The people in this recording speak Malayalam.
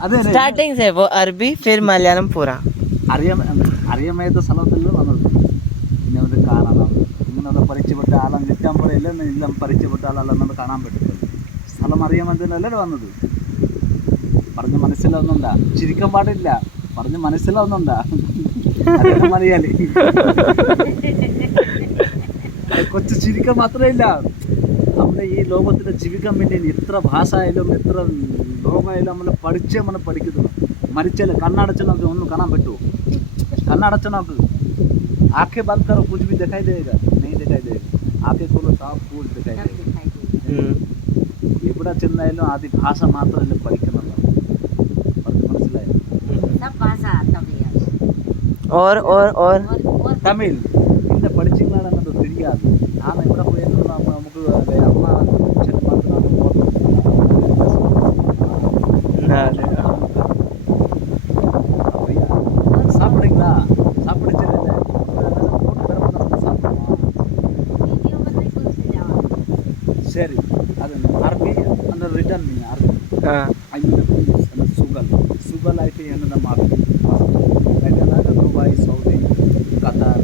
स्टार्टिंग से वो अरबी फिर मलयालम पूरा അറിയാൻ വയ്യാത്ത സ്ഥലത്തിലും വന്നത് പിന്നെ അവർ കാണണം ഇങ്ങനെ പരിചയപ്പെട്ട ആളെ നിൽക്കാൻ പോലെയില്ല എല്ലാം പരിചയപ്പെട്ട ആളല്ലെന്നത് കാണാൻ പറ്റില്ല സ്ഥലം അറിയാൻ വേണ്ടിയല്ലേ വന്നത് പറഞ്ഞ് മനസ്സിലാവുന്നുണ്ടാ ചിരിക്കാൻ പാടില്ല പറഞ്ഞ് മനസ്സിലാവുന്നുണ്ടാ മലയാളി കൊച്ചു ചിരിക്കാൻ മാത്രമല്ല നമ്മുടെ ഈ ലോകത്തിൽ ജീവിക്കാൻ വേണ്ടി എത്ര ഭാഷ ആയാലും എത്ര ലോകമായാലും നമ്മൾ പഠിക്കുന്നത് മരിച്ചാൽ കണ്ണടച്ച് നോക്കി ഒന്നും കാണാൻ പറ്റുമോ കണ്ണടച്ച് നോക്ക് आंखें बंद करो कुछ भी दिखाई देगा नहीं दिखाई देगा आंखें खोलो साफ फूल दिखाई देगा എവിടെ ചെന്നാലും ആദ്യം ഭാഷ മാത്രമല്ല പഠിക്കുന്നുള്ളൂ പറഞ്ഞ് മനസ്സിലായോ सब भाषा आता भैया और തമിഴ് இந்த പഠിച്ചിങ്ങാണെന്നത് தெரியாது ஆனால் ഇവിടെ പോയാലും നമുക്ക് അമ്മ അച്ഛൻ മാത്രം சாப்பிடுங்களா சாப்பிட சரி அது அரபி அந்த ரிட்டர்ன் அரபி സുഖലായിട്ട് ഞാൻ മാറി ദുബായ് സൗദി ഖത്തർ